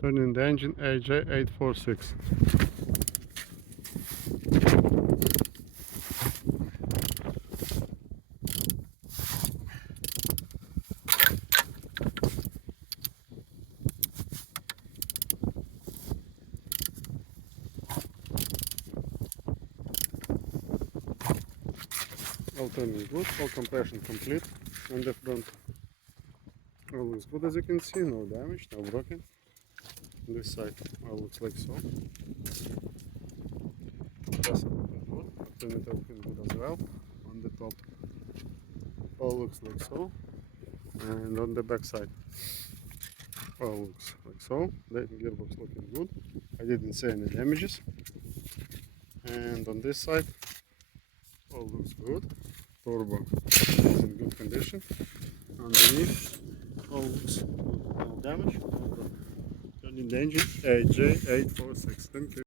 Turning the engine AJ846. All turning good, all compression complete on the front. All looks good as you can see, no damage, no broken. This side all looks like so. Compressor looking good, alternator looking good as well. On the top all looks like so, and on the back side all looks like so. The gearbox looking good, I didn't see any damages. And on this side all looks good, turbo is in good condition. Underneath all looks good, no damage, no broken. Turning the engine AJ846. Thank you.